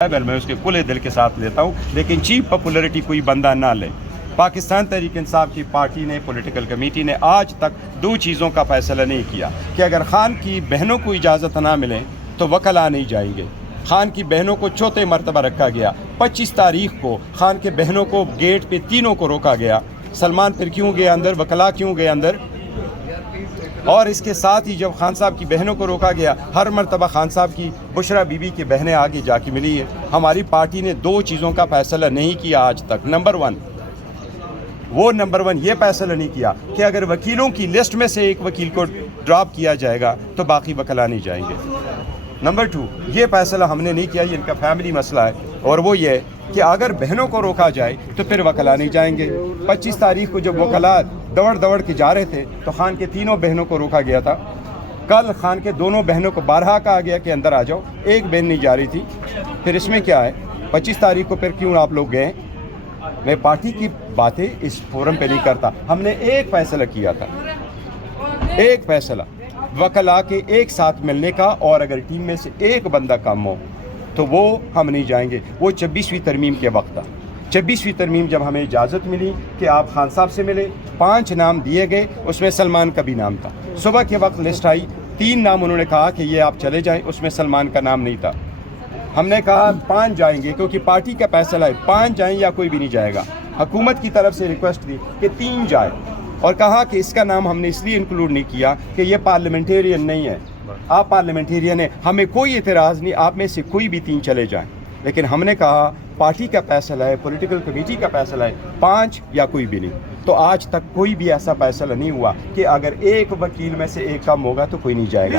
میں اس کے کھلے دل کے ساتھ لیتا ہوں، لیکن چیپ پاپولرٹی کوئی بندہ نہ لے۔ پاکستان تحریک انصاف کی پارٹی نے، پولیٹیکل کمیٹی نے آج تک دو چیزوں کا فیصلہ نہیں کیا کہ اگر خان کی بہنوں کو اجازت نہ ملے تو وکلا نہیں جائیں گے۔ خان کی بہنوں کو چوتھے مرتبہ رکھا گیا۔ 25 تاریخ کو خان کے بہنوں کو گیٹ پہ تینوں کو روکا گیا۔ سلمان پھر کیوں گئے اندر، وکلا کیوں گئے اندر؟ اور اس کے ساتھ ہی جب خان صاحب کی بہنوں کو روکا گیا، ہر مرتبہ خان صاحب کی بشرا بی بی کی بہنیں آگے جا کے ملی ہے۔ ہماری پارٹی نے دو چیزوں کا فیصلہ نہیں کیا آج تک۔ نمبر ون یہ فیصلہ نہیں کیا کہ اگر وکیلوں کی لسٹ میں سے ایک وکیل کو ڈراپ کیا جائے گا تو باقی وکلا نہیں جائیں گے۔ نمبر ٹو، یہ فیصلہ ہم نے نہیں کیا، یہ ان کا فیملی مسئلہ ہے، اور وہ یہ کہ اگر بہنوں کو روکا جائے تو پھر وکلا نہیں جائیں گے۔ 25 تاریخ کو جب وکلا دوڑ کے جا رہے تھے تو خان کے تینوں بہنوں کو روکا گیا تھا۔ کل خان کے دونوں بہنوں کو بارہا کہا گیا کہ اندر آ جاؤ، ایک بہن نہیں جا رہی تھی۔ پھر اس میں کیا ہے؟ 25 تاریخ کو پھر کیوں آپ لوگ گئے؟ میں پارٹی کی باتیں اس فورم پہ نہیں کرتا۔ ہم نے ایک فیصلہ کیا تھا، ایک فیصلہ وکلا کے ایک ساتھ ملنے کا، اور اگر ٹیم میں سے ایک بندہ کم ہو تو وہ ہم نہیں جائیں گے۔ وہ 26ویں ترمیم کے وقت تھا۔ 26ویں ترمیم جب ہمیں اجازت ملی کہ آپ خان صاحب سے ملے، 5 نام دیے گئے، اس میں سلمان کا بھی نام تھا۔ صبح کے وقت لسٹ آئی، 3 نام انہوں نے کہا کہ یہ آپ چلے جائیں، اس میں سلمان کا نام نہیں تھا۔ ہم نے کہا 5 جائیں گے کیونکہ پارٹی کا فیصلہ ہے، 5 جائیں یا کوئی بھی نہیں جائے گا۔ حکومت کی طرف سے ریکویسٹ تھی کہ 3 جائے، اور کہا کہ اس کا نام ہم نے اس لیے انکلوڈ نہیں کیا کہ یہ پارلیمنٹیرین نہیں ہے، آپ پارلیمنٹیرین ہیں، ہمیں کوئی اعتراض نہیں، آپ میں سے کوئی بھی 3 چلے جائیں۔ لیکن ہم نے کہا پارٹی کا فیصلہ ہے، پولیٹیکل کمیٹی کا فیصلہ ہے، 5 یا کوئی بھی نہیں۔ تو آج تک کوئی بھی ایسا فیصلہ نہیں ہوا کہ اگر ایک وکیل میں سے ایک کم ہوگا تو کوئی نہیں جائے گا۔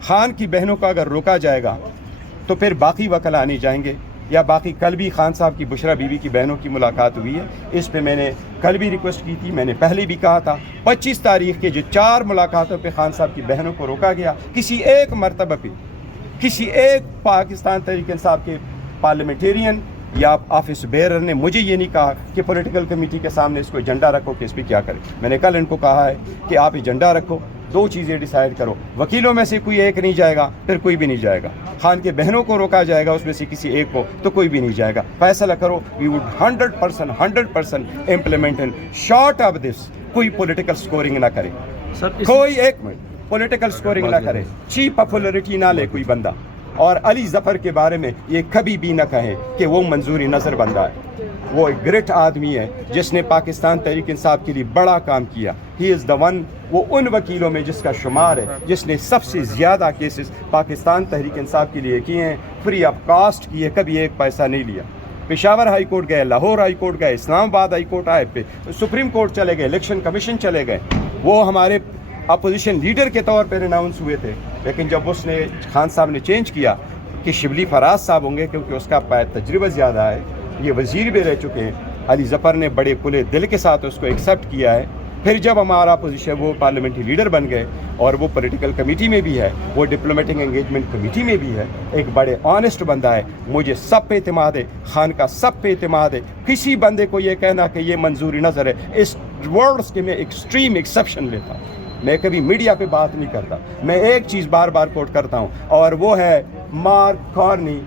خان کی بہنوں کا اگر روکا جائے گا تو پھر باقی وکلا نہیں جائیں گے، یا باقی کل بھی خان صاحب کی بشرا بی بی کی بہنوں کی ملاقات ہوئی ہے، اس پہ میں نے کل بھی ریکویسٹ کی تھی، میں نے پہلے بھی کہا تھا۔ 25 تاریخ کے جو 4 ملاقاتوں پہ خان صاحب کی بہنوں کو روکا گیا، کسی ایک مرتبہ پہ کسی ایک پاکستان تحریک انصاف کے پارلیمنٹیرین یا آفس بیئرر نے مجھے یہ نہیں کہا کہ پولیٹیکل کمیٹی کے سامنے اس کو ایجنڈا رکھو کہ اس پہ کیا کرے۔ میں نے کل ان کو کہا ہے کہ آپ ایجنڈا رکھو، 2 چیزیں ڈیسائیڈ کرو، وکیلوں میں سے کوئی ایک نہیں جائے گا پھر کوئی بھی نہیں جائے گا، خان کے بہنوں کو روکا جائے گا اس میں سے کسی ایک کو تو کوئی بھی نہیں جائے گا۔ فیصلہ کرو، we would 100% implement in short of this. کوئی پولیٹیکل سکورنگ نہ کرے، کوئی ایک منٹ پولیٹیکل سکورنگ نہ کرے، چیپ پاپولرٹی نہ لے کوئی بندہ۔ اور علی ظفر کے بارے میں یہ کبھی بھی نہ کہیں کہ وہ منظوری نظر بندہ ہے، وہ ایک گریٹ آدمی ہے جس نے پاکستان تحریک انصاف کے لیے بڑا کام کیا۔ ہی از دا ون، وہ ان وکیلوں میں جس کا شمار ہے جس نے سب سے زیادہ کیسز پاکستان تحریک انصاف کے لیے کیے ہیں، فری آف کاسٹ کیے، کبھی ایک پیسہ نہیں لیا۔ پشاور ہائی کورٹ گئے، لاہور ہائی کورٹ گئے، اسلام آباد ہائی کورٹ آئے، پہ سپریم کورٹ چلے گئے، الیکشن کمیشن چلے گئے۔ وہ ہمارے اپوزیشن لیڈر کے طور پر اناؤنس ہوئے تھے، لیکن جب اس نے خان صاحب نے چینج کیا کہ شبلی فراز صاحب ہوں گے کیونکہ اس کا تجربہ زیادہ ہے، یہ وزیر بھی رہ چکے ہیں، علی ظفر نے بڑے کھلے دل کے ساتھ اس کو ایکسیپٹ کیا ہے۔ پھر جب ہمارا اپوزیشن وہ پارلیمنٹری لیڈر بن گئے، اور وہ پولیٹیکل کمیٹی میں بھی ہے، وہ ڈپلومیٹک انگیجمنٹ کمیٹی میں بھی ہے، ایک بڑے آنیسٹ بندہ ہے، مجھے سب پہ اعتماد ہے، خان کا سب پہ اعتماد ہے۔ کسی بندے کو یہ کہنا کہ یہ منظوری نظر ہے، اس ورڈز کے میں ایکسٹریم ایکسیپشن لیتا ہوں۔ میں کبھی میڈیا پہ بات نہیں کرتا، میں ایک چیز بار بار کوٹ کرتا ہوں، اور وہ ہے مارک کارنی،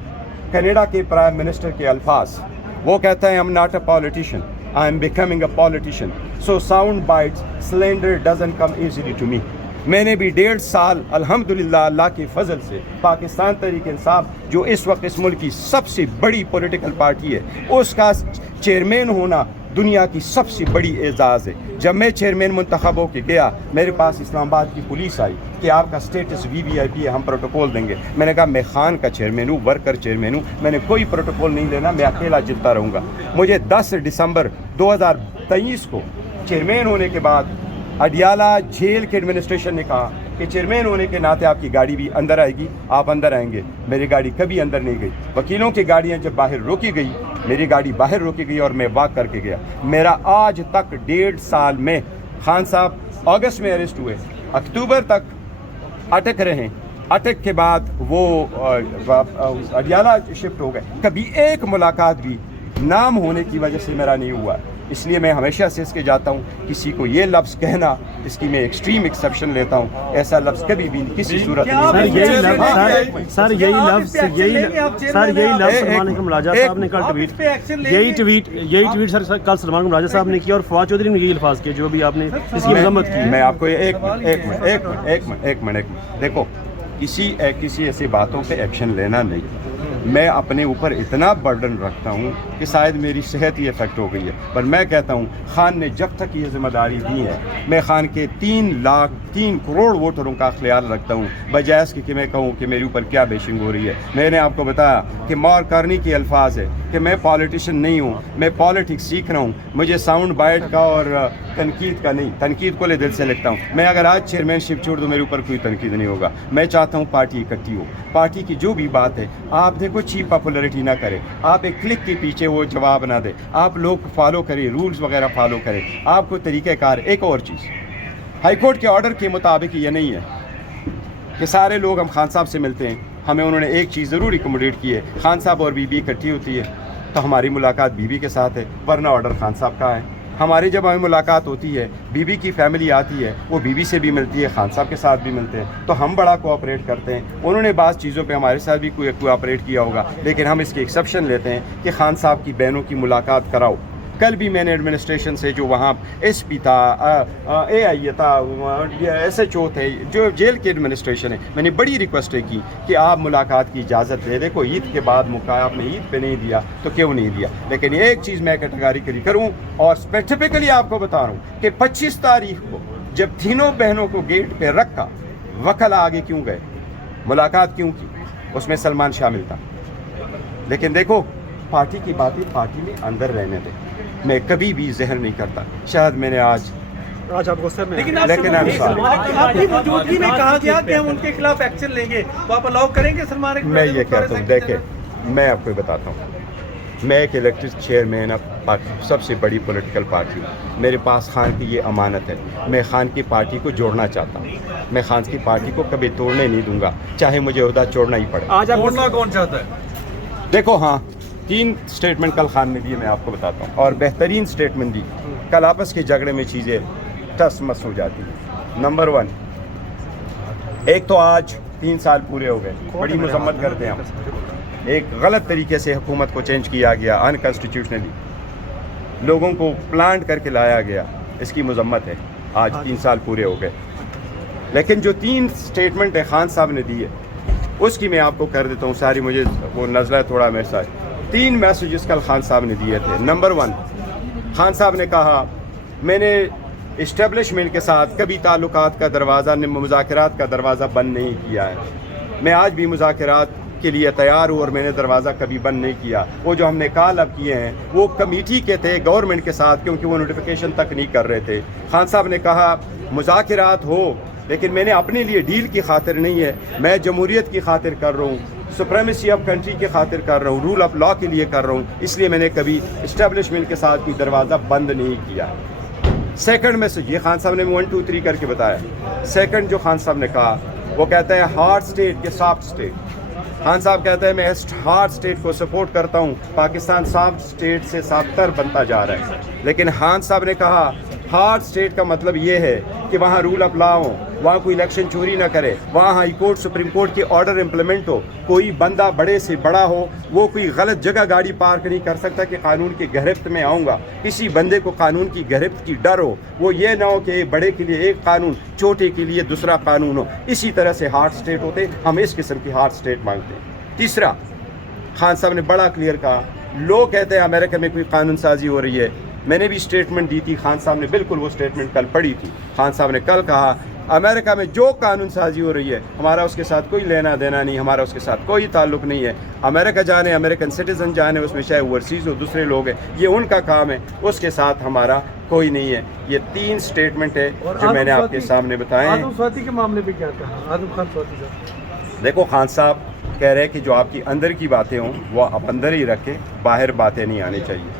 کینیڈا کے پرائم منسٹر کے الفاظ۔ وہ کہتا ہے I'm not a politician, I'm becoming a politician, so sound bites, slander doesn't come easily to me۔ میں نے بھی 1.5 سال الحمدللہ اللہ کے فضل سے پاکستان تحریک انصاف جو اس وقت اس ملک کی سب سے بڑی پولیٹیکل پارٹی ہے، اس کا چیئرمین ہونا دنیا کی سب سے بڑی اعزاز ہے۔ جب میں چیئرمین منتخب ہو کے گیا، میرے پاس اسلام آباد کی پولیس آئی کہ آپ کا سٹیٹس VIP ہے، ہم پروٹوکول دیں گے۔ میں نے کہا میں خان کا چیئرمین ہوں، ورکر چیئرمین ہوں، میں نے کوئی پروٹوکول نہیں لینا، میں اکیلا جلتا رہوں گا۔ مجھے 10 دسمبر 2023 کو چیئرمین ہونے کے بعد اڈیالہ جیل کے ایڈمنسٹریشن نے کہا کہ چیئرمین ہونے کے ناطے آپ کی گاڑی بھی اندر آئے گی، آپ اندر آئیں گے۔ میری گاڑی کبھی اندر نہیں گئی، وکیلوں کی گاڑیاں جب باہر روکی گئی، میری گاڑی باہر روکی گئی اور میں واک کر کے گیا۔ میرا آج تک 1.5 سال میں، خان صاحب اگست میں اریسٹ ہوئے، اکتوبر تک اٹک رہے، اٹک کے بعد وہ اڈیالہ شفٹ ہو گئے، کبھی ایک ملاقات بھی نام ہونے کی وجہ سے میرا نہیں ہوا۔ اس لیے میں ہمیشہ سے اس کے جاتا ہوں. کسی کو یہ لفظ کہنا اس کی میں ایکسٹریم ایکسیپشن لیتا ہوں. ایسا لفظ کبھی بھی کسی صورت میں سر یہی لفظ سلمان کا ملاجہ صاحب نے کل یہی ٹویٹ سر کل سلمان کا ملاجہ صاحب نے کیا اور فواد چودھری نے یہی الفاظ کیے جو بھی آپ نے اس کی مذمت کی. میں آپ کو ایک منٹ دیکھو, کسی ایسی باتوں پہ ایکشن لینا نہیں. میں اپنے اوپر اتنا برڈن رکھتا ہوں کہ شاید میری صحت ہی افیکٹ ہو گئی ہے, پر میں کہتا ہوں خان نے جب تک یہ ذمہ داری دی ہے, میں خان کے 3 کروڑ ووٹروں کا خیال رکھتا ہوں, بجائے اس کہ میں کہوں کہ میرے اوپر کیا بیشنگ ہو رہی ہے. میں نے آپ کو بتایا کہ مار کرنی کے الفاظ ہے کہ میں پالیٹیشین نہیں ہوں, میں پالیٹکس سیکھ رہا ہوں. مجھے ساؤنڈ بائٹ کا اور تنقید کا نہیں, تنقید کو لے دل سے لکھتا ہوں. میں اگر آج چیئرمین شپ چھوڑ دوں میرے اوپر کوئی تنقید نہیں ہوگا. میں چاہتا ہوں پارٹی اکٹھی ہو. پارٹی کی جو بھی بات ہے آپ دیکھو چیپ پاپولرٹی نہ کرے, آپ ایک کلک کے پیچھے وہ جواب نہ دے, آپ لوگ فالو کریں, رولز وغیرہ فالو کریں. آپ کو طریقہ کار. ایک اور چیز, ہائی کورٹ کے آرڈر کے مطابق یہ نہیں ہے کہ سارے لوگ ہم خان صاحب سے ملتے ہیں. ہمیں انہوں نے ایک چیز ضرور ایکوموڈیٹ کی ہے, خان صاحب اور بی بی اکٹھی ہوتی ہے تو ہماری ملاقات بی بی کے ساتھ ہے, ورنہ آرڈر خان صاحب کا ہے. ہماری جب ہمیں ملاقات ہوتی ہے بی بی کی فیملی آتی ہے, وہ بی بی سے بھی ملتی ہے, خان صاحب کے ساتھ بھی ملتے ہیں, تو ہم بڑا کوآپریٹ کرتے ہیں. انہوں نے بعض چیزوں پہ ہمارے ساتھ بھی کوآپریٹ کیا ہوگا, لیکن ہم اس کی ایکسیپشن لیتے ہیں کہ خان صاحب کی بہنوں کی ملاقات کراؤ. کل بھی میں نے ایڈمنسٹریشن سے جو وہاں ایس پی تھا, اے آئی تھا, ایس ایچ او تھے, جو جیل کے ایڈمنسٹریشن ہے, میں نے بڑی ریکویسٹ کی کہ آپ ملاقات کی اجازت دے. دیکھو عید کے بعد موقع آپ نے عید پہ نہیں دیا تو کیوں نہیں دیا, لیکن ایک چیز میں کیٹیگریکلی کروں اور اسپیسیفکلی آپ کو بتا رہا ہوں کہ 25 تاریخ کو جب تینوں بہنوں کو گیٹ پہ رکھا, وکلا آگے کیوں گئے, ملاقات کیوں کی, اس میں سلمان شامل تھا. لیکن دیکھو پارٹی کی باتیں پارٹی میں اندر رہنے دیں. میں کبھی بھی ذہن نہیں کرتا, شاید میں نے آج آپ غصے میں لیکن آپ کی موجودگی میں کہا گیا کہ ہم ان کے خلاف ایکشن لیں گے, تو آپ الاؤ کریں گے سلمان اقبال؟ میں یہ کہتا ہوں, دیکھیں میں آپ کو بتاتا ہوں, میں ایک الیکٹڈ چیئرمین سب سے بڑی پولیٹیکل پارٹی ہوں. میرے پاس خان کی یہ امانت ہے, میں خان کی پارٹی کو جوڑنا چاہتا ہوں. میں خان کی پارٹی کو کبھی توڑنے نہیں دوں گا, چاہے مجھے عہدہ چھوڑنا ہی پڑے. آج آپ توڑنا کون چاہتا ہے؟ دیکھو ہاں 3 اسٹیٹمنٹ کل خان نے دیے, میں آپ کو بتاتا ہوں, اور بہترین اسٹیٹمنٹ دی. کل آپس کے جھگڑے میں چیزیں ٹس مس ہو جاتی ہیں. نمبر 1, ایک تو آج 3 سال پورے ہو گئے, بڑی مذمت کرتے ہیں ہم, ایک غلط طریقے سے حکومت کو چینج کیا گیا, انکانسٹیٹیوشنلی لوگوں کو پلانٹ کر کے لایا گیا, اس کی مذمت ہے. آج 3 سال پورے ہو گئے, لیکن جو 3 اسٹیٹمنٹ خان صاحب نے دی ہے اس کی میں آپ کو کر دیتا ہوں ساری, مجھے وہ نزلہ تھوڑا میرے ساتھ. 3 میسیجز کل خان صاحب نے دیے تھے. نمبر 1, خان صاحب نے کہا میں نے اسٹیبلشمنٹ کے ساتھ کبھی تعلقات کا دروازہ, مذاکرات کا دروازہ بند نہیں کیا ہے. میں آج بھی مذاکرات کے لیے تیار ہوں اور میں نے دروازہ کبھی بند نہیں کیا. وہ جو ہم نے کال اب کیے ہیں وہ کمیٹی کے تھے گورنمنٹ کے ساتھ, کیونکہ وہ نوٹیفیکیشن تک نہیں کر رہے تھے. خان صاحب نے کہا مذاکرات ہو, لیکن میں نے اپنے لیے ڈیل کی خاطر نہیں ہے, میں جمہوریت کی خاطر کر رہا ہوں, سپریمیسی آف کنٹری کی خاطر کر رہا ہوں, رول آف لا کے لیے کر رہا ہوں, اس لیے میں نے کبھی اسٹیبلشمنٹ کے ساتھ کوئی دروازہ بند نہیں کیا. سیکنڈ میسج یہ خان صاحب نے 1 2 3 کر کے بتایا. سیکنڈ جو خان صاحب نے کہا وہ کہتا ہے ہارڈ اسٹیٹ کے سافٹ اسٹیٹ. خان صاحب کہتا ہے میں ہارڈ اسٹیٹ کو سپورٹ کرتا ہوں, پاکستان سافٹ اسٹیٹ سے سافٹ تر بنتا جا رہا ہے. لیکن خان صاحب نے کہا ہارڈ اسٹیٹ کا مطلب یہ ہے کہ وہاں رول آف لا ہو, وہاں کوئی الیکشن چوری نہ کرے, وہاں ہائی کورٹ سپریم کورٹ کے آرڈر امپلیمنٹ ہو, کوئی بندہ بڑے سے بڑا ہو وہ کوئی غلط جگہ گاڑی پارک نہیں کر سکتا کہ قانون کی گرفت میں آؤں گا. کسی بندے کو قانون کی گرفت کی ڈر ہو, وہ یہ نہ ہو کہ بڑے کے لیے ایک قانون, چھوٹے کے لیے دوسرا قانون ہو. اسی طرح سے ہارڈ اسٹیٹ ہوتے, ہم اس قسم کی ہارڈ اسٹیٹ مانگتے ہیں. تیسرا, خان صاحب نے بڑا کلیئر کہا, لوگ کہتے ہیں امریکہ میں کوئی قانون سازی ہو رہی ہے. میں نے بھی اسٹیٹمنٹ دی تھی, خان صاحب نے بالکل وہ اسٹیٹمنٹ کل پڑھی تھی. خان صاحب نے کل کہا امریکہ میں جو قانون سازی ہو رہی ہے ہمارا اس کے ساتھ کوئی لینا دینا نہیں, ہمارا اس کے ساتھ کوئی تعلق نہیں ہے. امریکہ جانے, امریکن سٹیزن جانے, اس میں چاہے اوورسیز ہو دوسرے لوگ ہیں, یہ ان کا کام ہے, اس کے ساتھ ہمارا کوئی نہیں ہے. یہ 3 اسٹیٹمنٹ ہے جو میں نے آپ کے سامنے بتائے ہیں. آدم سواتی کے معاملے پہ کیا کہا آدم خان سواتی صاحب؟ دیکھو خان صاحب کہہ رہے ہیں کہ جو آپ کی اندر کی باتیں ہوں وہ آپ اندر ہی رکھیں, باہر باتیں نہیں آنی چاہیے.